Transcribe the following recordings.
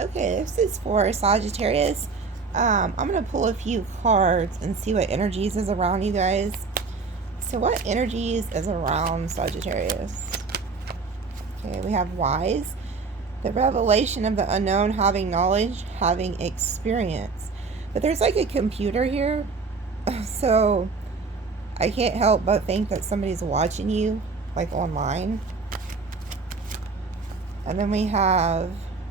Okay, this is for Sagittarius. I'm going to pull a few cards and see what energies is around you guys. So what energies is around Sagittarius? Okay, we have wise. The revelation of the unknown, having knowledge, having experience. But there's like a computer here. So I can't help but think that somebody's watching you, like online. And then we have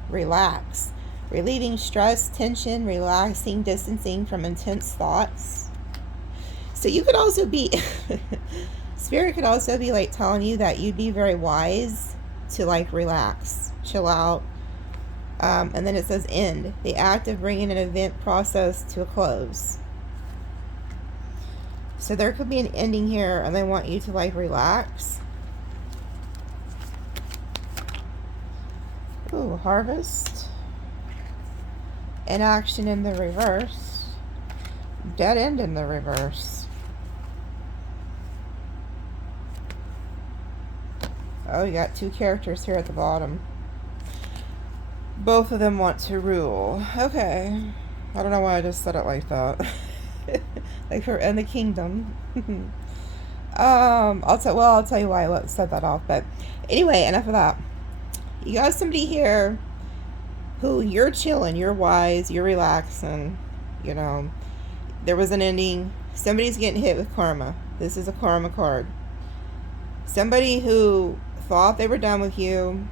relax. Relieving stress, tension, relaxing, distancing from intense thoughts. So you could also be, Spirit could also be like telling you that you'd be very wise to like relax, chill out. And then it says end. The act of bringing an event process to a close. So there could be an ending here and they want you to like relax. Ooh, harvest. Inaction in the reverse. Dead end in the reverse. Oh, you got two characters here at the bottom. Both of them want to rule. Okay. I don't know why I just said it like that. Like for in the kingdom. I'll tell you why I set that off. But anyway, enough of that. You got somebody here who you're chilling, you're wise, you're relaxing, you know. There was an ending. Somebody's getting hit with karma. This is a karma card. Somebody who thought they were done with you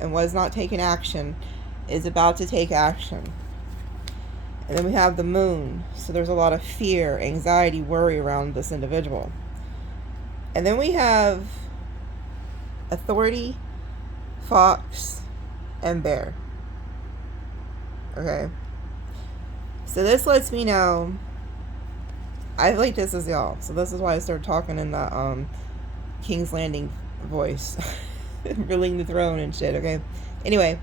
and was not taking action is about to take action. And then we have the moon. So there's a lot of fear, anxiety, worry around this individual. And then we have authority, fox, and bear. Okay. So this lets me know, I feel like this is y'all. So this is why I started talking in the King's Landing voice. Ruling the throne and shit, okay? Anyway,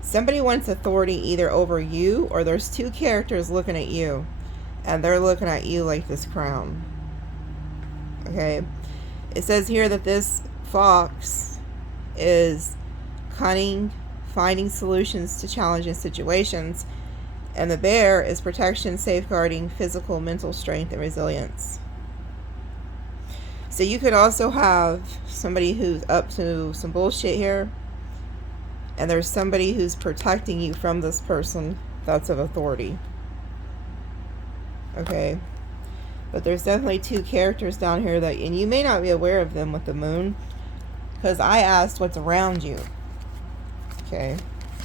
somebody wants authority either over you or there's two characters looking at you. And they're looking at you like this crown. Okay? It says here that this fox is cunning, finding solutions to challenging situations. And the bear is protection, safeguarding, physical, mental strength, and resilience. So you could also have somebody who's up to some bullshit here. And there's somebody who's protecting you from this person that's of authority. Okay. But there's definitely two characters down here that, and you may not be aware of them with the moon. Because I asked what's around you. Okay.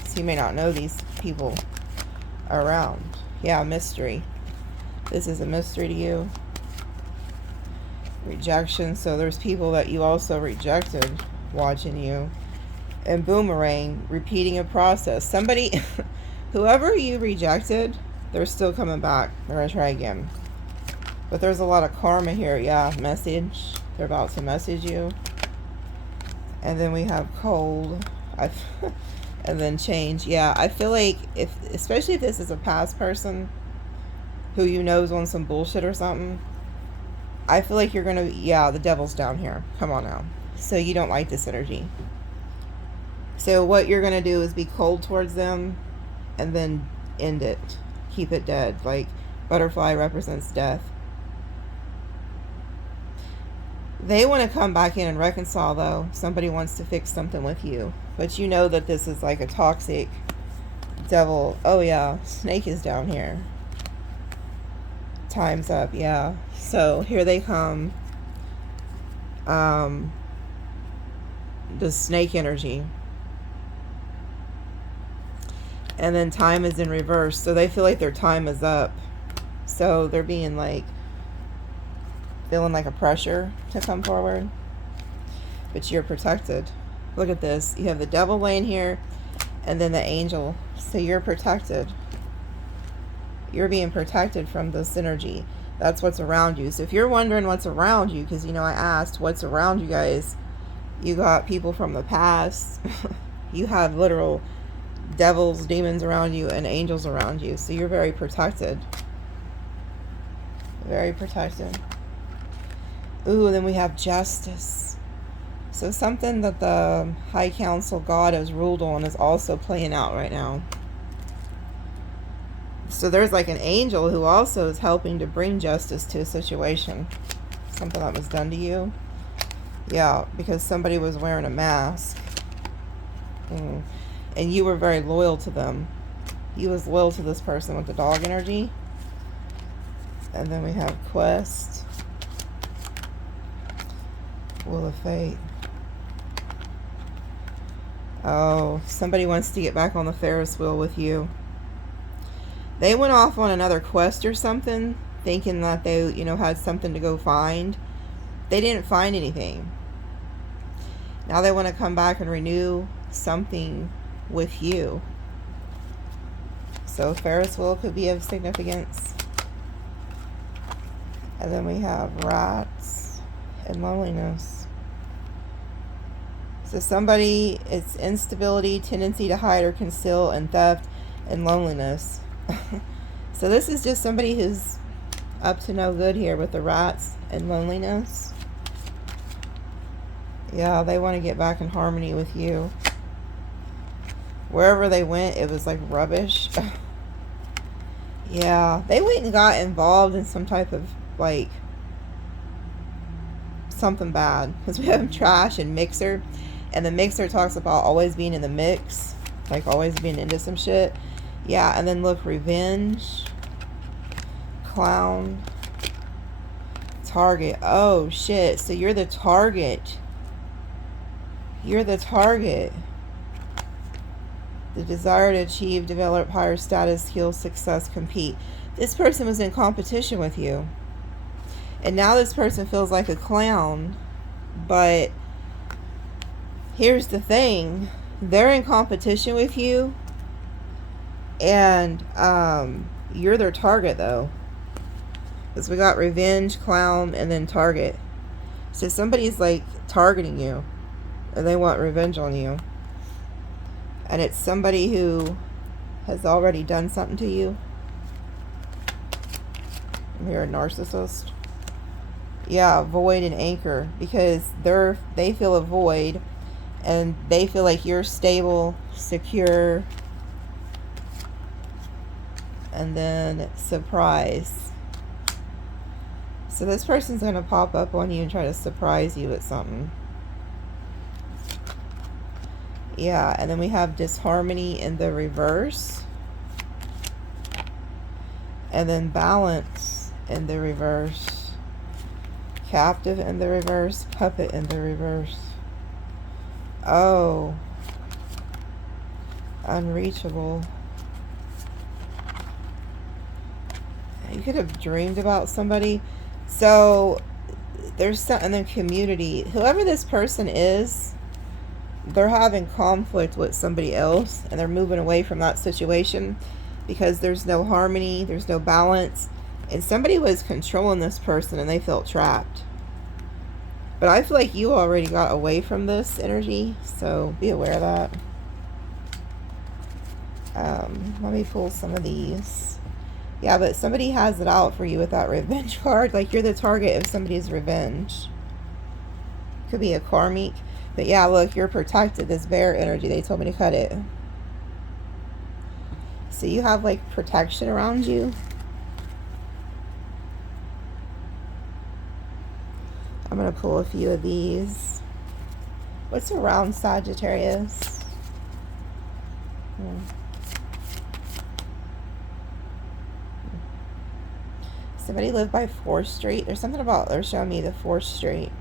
So you may not know these people around. Yeah, mystery. This is a mystery to you. Rejection. So there's people that you also rejected watching you. And boomerang, repeating a process. Somebody, whoever you rejected, they're still coming back. They're going to try again. But there's a lot of karma here. Yeah, message. They're about to message you. And then we have cold. And then change. Yeah, I feel like, especially if this is a past person who you know is on some bullshit or something, I feel like you're going to, yeah, the devil's down here. Come on now. So you don't like this energy. So what you're going to do is be cold towards them and then end it. Keep it dead. Like butterfly represents death. They want to come back in and reconcile though. Somebody wants to fix something with you. But you know that this is like a toxic devil. Oh yeah, snake is down here. Time's up, yeah. So here they come. The snake energy. And then time is in reverse. So they feel like their time is up. So they're being like, feeling like a pressure to come forward. But you're protected. Look at this. You have the devil laying here. And then the angel. So you're protected. You're being protected from this energy. That's what's around you. So if you're wondering what's around you, because you know I asked what's around you guys. You got people from the past. You have literal devils, demons around you, and angels around you. So you're very protected. Very protected. Ooh, then we have justice. So something that the High Council God has ruled on is also playing out right now. So there's like an angel who also is helping to bring justice to a situation. Something that was done to you. Yeah, because somebody was wearing a mask. And you were very loyal to them. You was loyal to this person with the dog energy. And then we have Quest. Wheel of Fate. Oh, somebody wants to get back on the Ferris wheel with you. They went off on another quest or something, thinking that they, you know, had something to go find. They didn't find anything. Now they want to come back and renew something with you. So Ferris wheel could be of significance. And then we have rats and loneliness. So somebody, it's instability, tendency to hide or conceal, and theft, and loneliness. So this is just somebody who's up to no good here with the rats and loneliness. Yeah, they want to get back in harmony with you. Wherever they went, it was like rubbish. Yeah, they went and got involved in some type of like something bad, because we have trash and mixer, and the mixer talks about always being in the mix, like always being into some shit. Yeah, and then look, revenge, clown, target. Oh shit, so you're the target. You're the target. The desire to achieve, develop higher status, heal, success, compete. This person was in competition with you. And now this person feels like a clown. But here's the thing. They're in competition with you. And you're their target, though. Because we got revenge, clown, and then target. So somebody's like targeting you. And they want revenge on you. And it's somebody who has already done something to you. I'm here, a narcissist. Yeah, void and anchor. Because they feel a void. And they feel like you're stable, secure. And then surprise. So this person's going to pop up on you and try to surprise you with something. Yeah, and then we have disharmony in the reverse. And then balance in the reverse. Captive in the reverse. Puppet in the reverse. Oh. Unreachable. You could have dreamed about somebody. So, there's something in the community. Whoever this person is, they're having conflict with somebody else, and they're moving away from that situation because there's no harmony, there's no balance, and somebody was controlling this person and they felt trapped. But I feel like you already got away from this energy, so be aware of that. Let me pull some of these. Yeah, but somebody has it out for you with that revenge card. Like, you're the target of somebody's revenge. Could be a karmic. But yeah, look, you're protected. This bear energy, they told me to cut it. So you have like protection around you. I'm going to pull a few of these. What's around Sagittarius? Somebody lived by 4th Street. There's something about, they're showing me the 4th Street.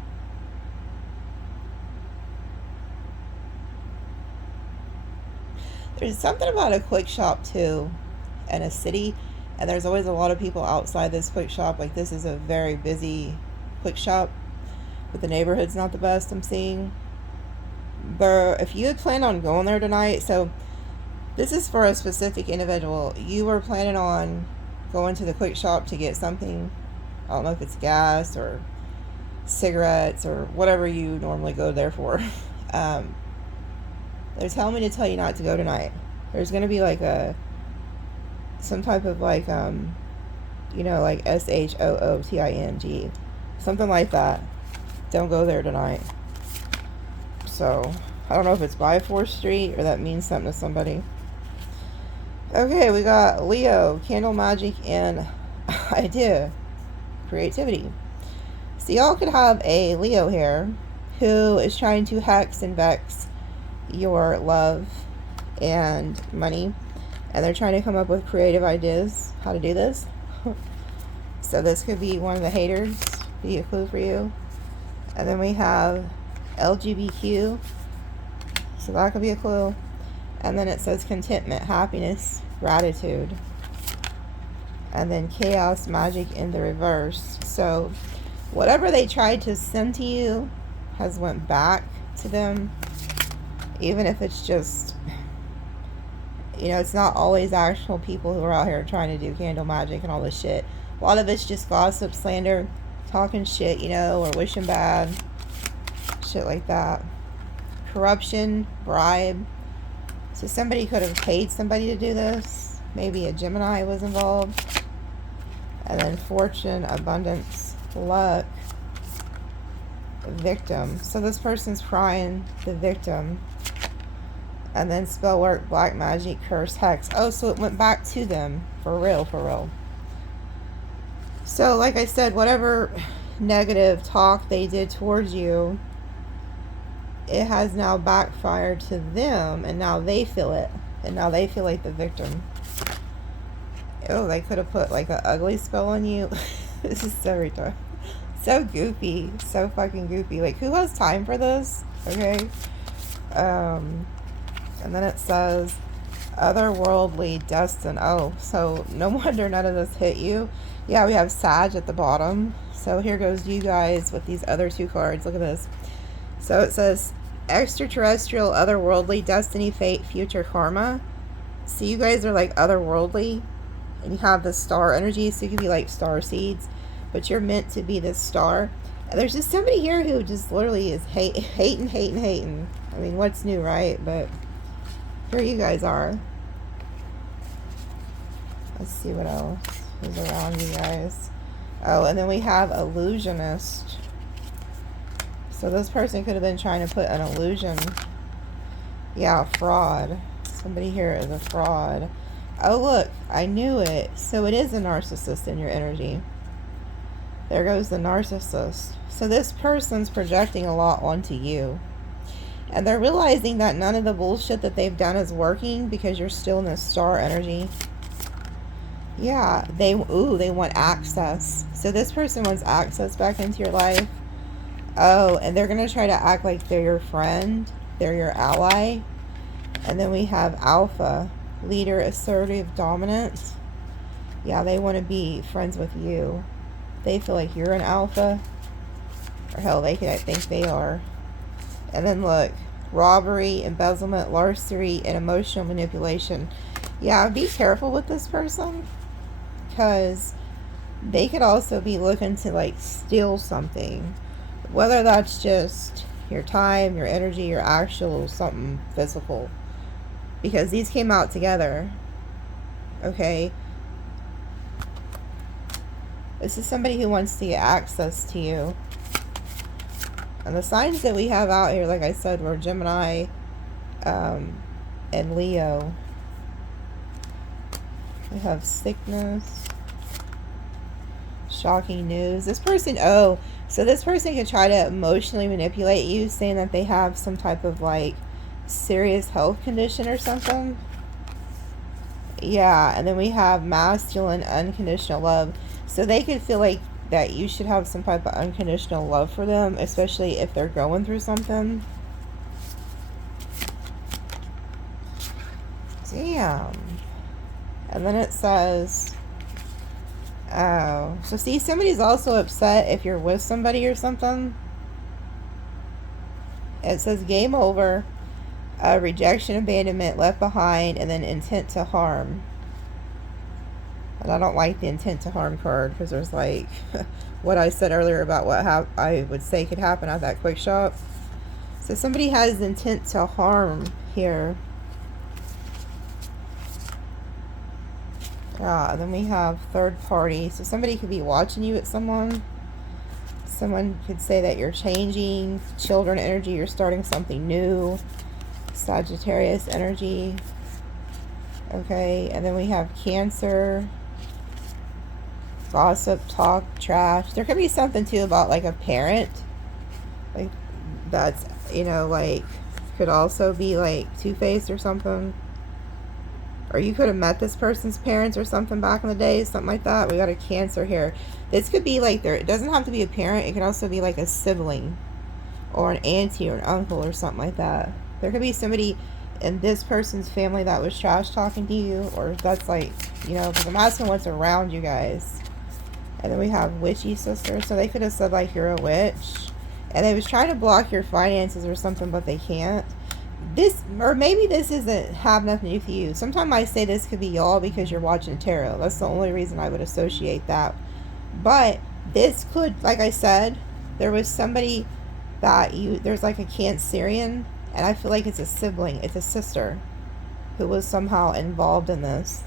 There's something about a quick shop too in a city, and there's always a lot of people outside this quick shop. Like, this is a very busy quick shop, but the neighborhood's not the best I'm seeing. But if you had planned on going there tonight, so this is for a specific individual. You were planning on going to the quick shop to get something. I don't know if it's gas or cigarettes or whatever you normally go there for. They're telling me to tell you not to go tonight. There's going to be like some type of like, you know, like SHOOTING. Something like that. Don't go there tonight. So, I don't know if it's by 4th Street or that means something to somebody. Okay, we got Leo, candle magic, and idea, creativity. So y'all could have a Leo here who is trying to hex and vex your love and money. And they're trying to come up with creative ideas how to do this. So this could be one of the haters, be a clue for you. And then we have LGBTQ. So that could be a clue. And then it says contentment, happiness, gratitude. And then chaos, magic in the reverse. So whatever they tried to send to you has went back to them. Even if it's just, you know, it's not always actual people who are out here trying to do candle magic and all this shit. A lot of it's just gossip, slander, talking shit, you know, or wishing bad. Shit like that. Corruption, bribe. So somebody could have paid somebody to do this. Maybe a Gemini was involved. And then fortune, abundance, luck, victim. So this person's crying, the victim. And then spell work, black magic, curse, hex. Oh, so it went back to them. For real, for real. So like I said, whatever negative talk they did towards you, it has now backfired to them, and now they feel it. And now they feel like the victim. Oh, they could have put like an ugly spell on you. This is so retarded. So goofy. So fucking goofy. Like, who has time for this? Okay. And then it says otherworldly destined. Oh, so no wonder none of this hit you. Yeah, we have Sag at the bottom. So here goes you guys with these other 2 cards. Look at this. So it says extraterrestrial, otherworldly, destiny, fate, future, karma. So you guys are like otherworldly, and you have the star energy, so you can be like star seeds, but you're meant to be this star. And there's just somebody here who just literally is hating. I mean, what's new, right? But here you guys are. Let's see what else is around you guys. Oh, and then we have illusionist. So this person could have been trying to put an illusion. Yeah, fraud. Somebody here is a fraud. Oh, look, I knew it. So it is a narcissist in your energy. There goes the narcissist. So this person's projecting a lot onto you. And they're realizing that none of the bullshit that they've done is working because you're still in this star energy. Yeah, they want access. So this person wants access back into your life. Oh, and they're going to try to act like they're your friend. They're your ally. And then we have alpha, leader, assertive, dominant. Yeah, they want to be friends with you. They feel like you're an alpha. Or hell, I think they are. And then look, robbery, embezzlement, larceny, and emotional manipulation. Yeah, be careful with this person, because they could also be looking to like steal something. Whether that's just your time, your energy, your actual something physical. Because these came out together. Okay. This is somebody who wants to get access to you. And the signs that we have out here, like I said, were Gemini and Leo. We have sickness. Shocking news. This person, oh, so this person can try to emotionally manipulate you, saying that they have some type of like serious health condition or something. Yeah, and then we have masculine, unconditional love. So they could feel like that you should have some type of unconditional love for them, especially if they're going through something. Damn. And then it says, oh, so see, somebody's also upset if you're with somebody or something. It says game over, rejection, abandonment, left behind, and then intent to harm. And I don't like the intent to harm card, because there's like what I said earlier about what I would say could happen at that quick shop. So somebody has intent to harm here. And then we have third party. So somebody could be watching you with someone. Someone could say that you're changing. Children energy, you're starting something new. Sagittarius energy. Okay, and then we have Cancer. Gossip, talk, trash. There could be something too about like a parent. Like that's, you know, like could also be like two-faced or something. Or you could have met this person's parents or something back in the day, something like that. We got a Cancer here. This could be like it doesn't have to be a parent. It could also be like a sibling or an auntie or an uncle or something like that. There could be somebody in this person's family that was trash talking to you, or that's like, you know, because I'm asking what's around you guys. And then we have witchy sister. So they could have said like you're a witch. And they was trying to block your finances or something, but they can't. This, or maybe this isn't have nothing to do with you. Sometimes I say this could be y'all because you're watching tarot. That's the only reason I would associate that. But this could, like I said, there was somebody that there's like a Cancerian, and I feel like it's a sibling, it's a sister who was somehow involved in this.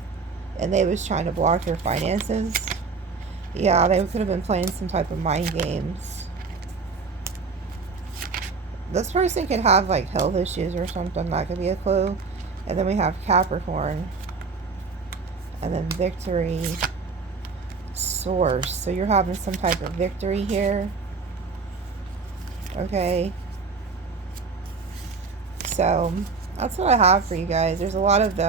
And they was trying to block your finances. Yeah, they could have been playing some type of mind games. This person could have like health issues or something. That could be a clue. And then we have Capricorn. And then Victory. Source. So you're having some type of victory here. Okay. So that's what I have for you guys. There's a lot of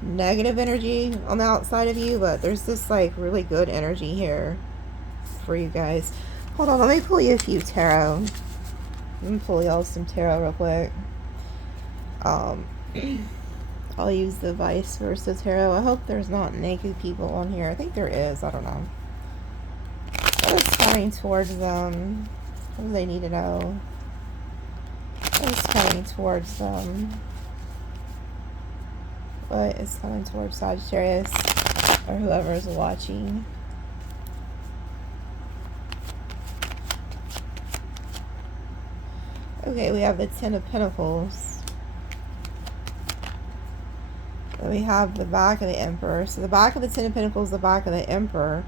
negative energy on the outside of you, but there's this like really good energy here for you guys. Hold on, let me pull you a few tarot. Let me pull y'all some tarot real quick. I'll use the vice versa tarot. I hope there's not naked people on here. I think there is. I don't know. What is coming towards them? What do they need to know? What is coming towards them? What is coming towards Sagittarius or whoever is watching? Okay, we have the Ten of Pentacles. Then we have the back of the Emperor. So the back of the Ten of Pentacles, the back of the Emperor.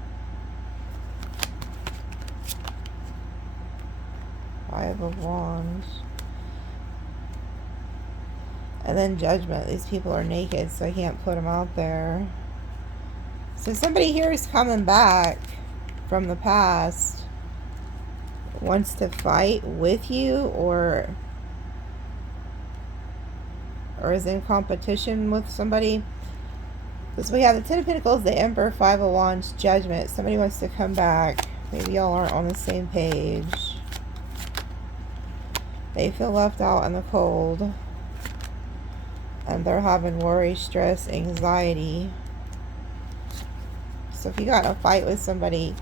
Five of Wands. And then Judgment. These people are naked, so I can't put them out there. So somebody here is coming back from the past. Wants to fight with you, or is in competition with somebody. Because we have the Ten of Pentacles, the Emperor, Five of Wands, Judgment. Somebody wants to come back. Maybe y'all aren't on the same page. They feel left out in the cold. And they're having worry, stress, anxiety. So if you got in a fight with somebody,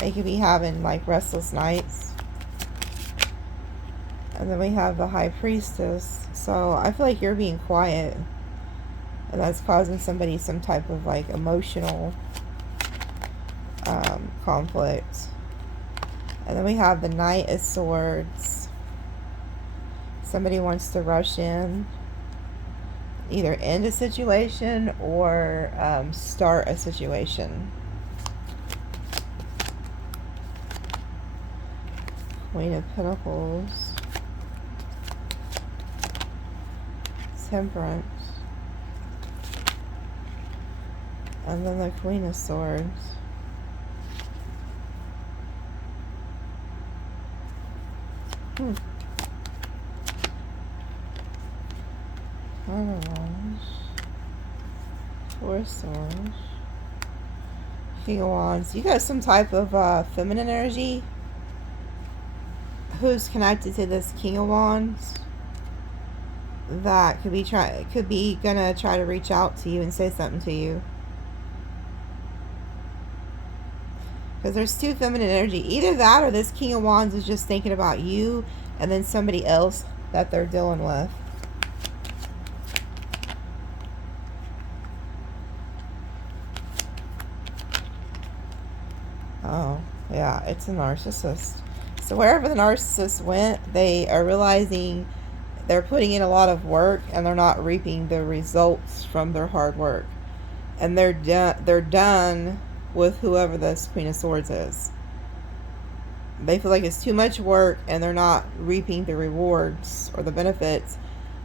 they could be having like restless nights. And then we have the High Priestess. So I feel like you're being quiet. And that's causing somebody some type of like emotional conflict. And then we have the Knight of Swords. Somebody wants to rush in. Either end a situation or start a situation. Queen of Pentacles. Temperance. And then the Queen of Swords. Five of Wands. Four of Swords. King of Wands. You got some type of feminine energy. Who's connected to this King of Wands? That could be gonna try to reach out to you and say something to you. Because there's two feminine energy. Either that or this King of Wands is just thinking about you and then somebody else that they're dealing with. Oh, yeah, it's a narcissist. So wherever the narcissist went, they are realizing they're putting in a lot of work and they're not reaping the results from their hard work. And they're done with whoever this Queen of Swords is. They feel like it's too much work and they're not reaping the rewards or the benefits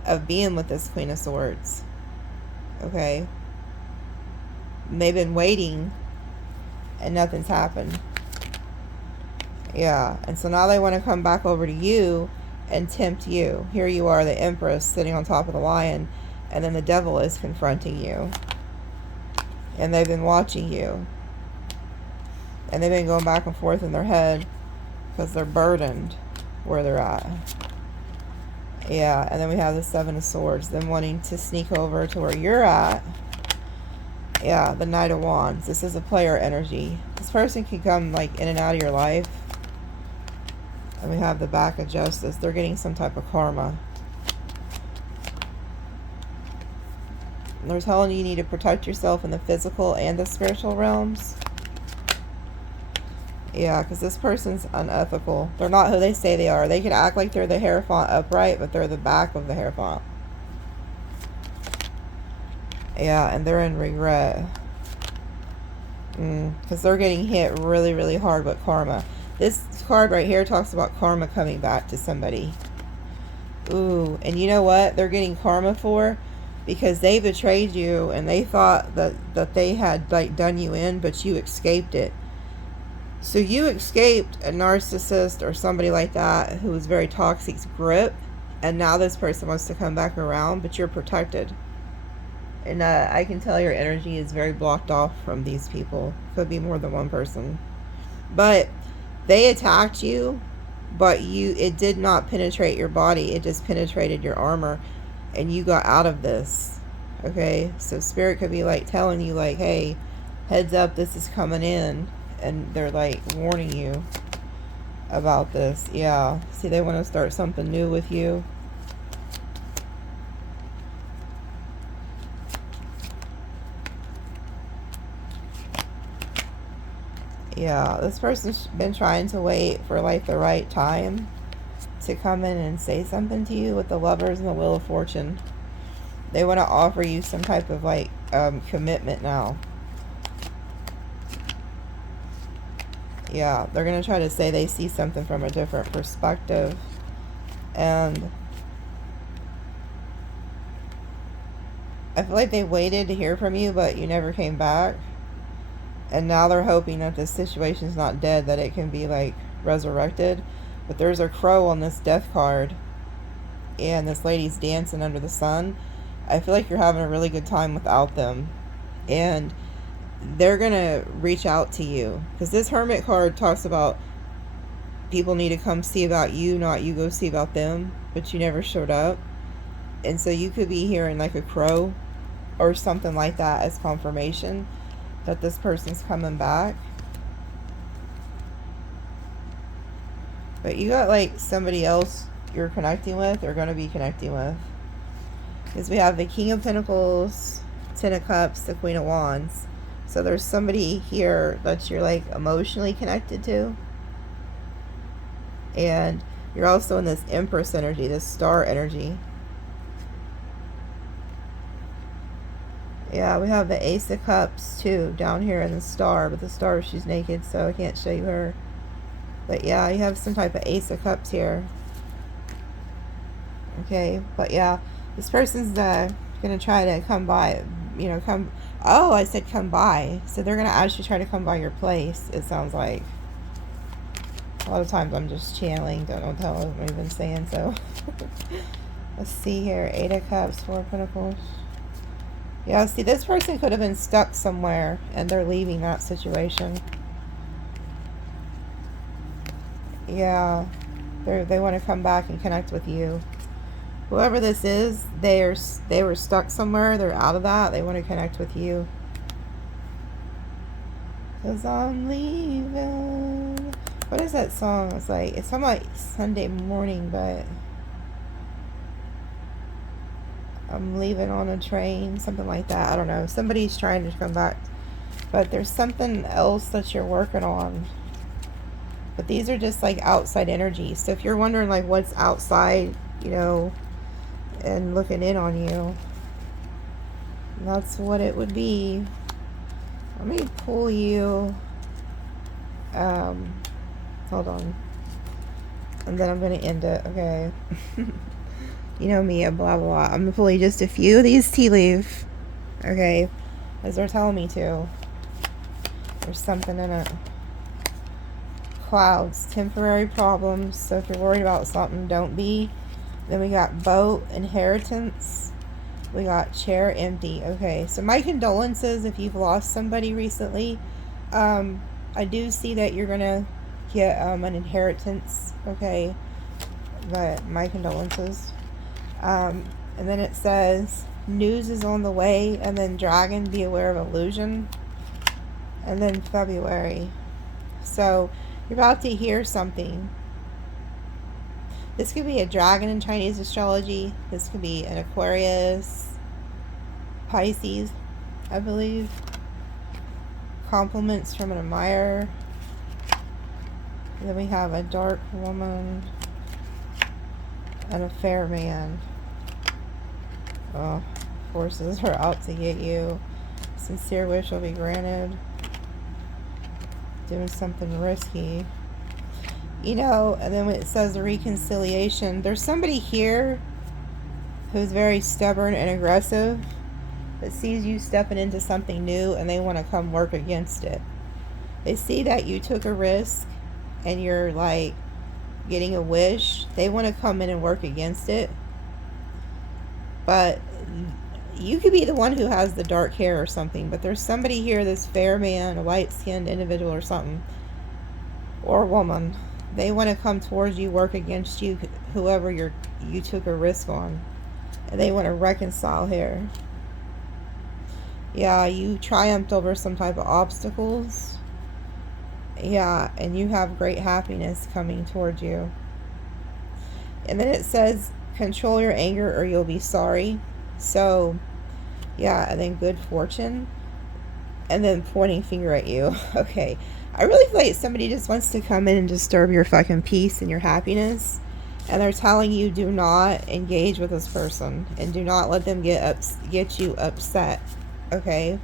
of being with this Queen of Swords. Okay? And they've been waiting and nothing's happened. Yeah, and so now they want to come back over to you and tempt you. Here you are, the Empress, sitting on top of the lion, and then the devil is confronting you. And they've been watching you. And they've been going back and forth in their head because they're burdened where they're at. Yeah, and then we have the Seven of Swords, them wanting to sneak over to where you're at. Yeah, the Knight of Wands. This is a player energy. This person can come like in and out of your life. And we have the Back of Justice. They're getting some type of karma. And they're telling you need to protect yourself in the physical and the spiritual realms. Yeah, because this person's unethical. They're not who they say they are. They can act like they're the Hierophant upright, but they're the back of the Hierophant. Yeah, and they're in regret. Because they're getting hit really, really hard with karma. This card right here talks about karma coming back to somebody. Ooh, and you know what they're getting karma for? Because they betrayed you and they thought that they had like done you in, but you escaped it. So you escaped a narcissist or somebody like that who was very toxic's grip, and now this person wants to come back around, but you're protected. And I can tell your energy is very blocked off from these people. Could be more than one person. But they attacked you, but it did not penetrate your body. It just penetrated your armor, and you got out of this. Okay? So Spirit could be like telling you like, hey, heads up, this is coming in. And they're like warning you about this. Yeah. See, they want to start something new with you. Yeah, this person's been trying to wait for like the right time to come in and say something to you with the Lovers and the Wheel of Fortune. They want to offer you some type of like commitment now. Yeah, they're going to try to say they see something from a different perspective. And I feel like they waited to hear from you, but you never came back. And now they're hoping that this situation's not dead, that it can be like resurrected. But there's a crow on this death card. And this lady's dancing under the sun. I feel like you're having a really good time without them. And they're going to reach out to you. Because this Hermit card talks about people need to come see about you, not you go see about them. But you never showed up. And so you could be hearing like a crow or something like that as confirmation that this person's coming back. But you got like somebody else you're connecting with or going to be connecting with. Because we have the King of Pentacles, Ten of Cups, the Queen of Wands. So there's somebody here that you're like emotionally connected to. And you're also in this Empress energy, this star energy. Yeah, we have the Ace of Cups too down here in the star. But the star, she's naked, so I can't show you her. But yeah, you have some type of Ace of Cups here. Okay, but yeah, this person's going to try to come by, you know, come... Oh, I said come by. So they're going to actually try to come by your place, it sounds like. A lot of times I'm just channeling, don't know what the hell I'm even saying, so. Let's see here, Eight of Cups, Four of Pentacles. Yeah, see, this person could have been stuck somewhere, and they're leaving that situation. Yeah, they want to come back and connect with you. Whoever this is, they were stuck somewhere. They're out of that. They want to connect with you. 'Cause I'm leaving. What is that song? It's like, it's something like Sunday morning, but I'm leaving on a train. Something like that. I don't know. Somebody's trying to come back. But there's something else that you're working on. But these are just like outside energies. So if you're wondering like what's outside, you know, and looking in on you, that's what it would be. Let me pull you Hold on. And then I'm going to end it, okay? You know me, blah, blah, blah. I'm going to pull you just a few of these tea leaves, okay? As they're telling me to. There's something in it. Clouds, temporary problems. So if you're worried about something, don't be. Then we got boat, inheritance. We got chair, empty. Okay, so my condolences if you've lost somebody recently. I do see that you're gonna get an inheritance. Okay, but my condolences. And then it says news is on the way, and then dragon, be aware of illusion. And then February. So you're about to hear something. This could be a dragon in Chinese astrology. This could be an Aquarius, Pisces, I believe. Compliments from an admirer. And then we have a dark woman and a fair man. Oh, forces are out to get you. Sincere wish will be granted. Doing something risky. You know, and then when it says a reconciliation, there's somebody here who's very stubborn and aggressive that sees you stepping into something new and they want to come work against it. They see that you took a risk and you're like getting a wish. They want to come in and work against it. But you could be the one who has the dark hair or something, but there's somebody here, this fair man, a light-skinned individual or something, or woman. They want to come towards you, work against you, whoever you took a risk on. And they want to reconcile here. Yeah, you triumphed over some type of obstacles. Yeah, and you have great happiness coming towards you. And then it says, control your anger or you'll be sorry. So, yeah, and then good fortune. And then pointing finger at you. Okay. I really feel like somebody just wants to come in and disturb your fucking peace and your happiness. And they're telling you do not engage with this person. And do not let them get you upset. Okay?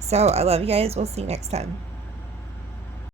So, I love you guys. We'll see you next time.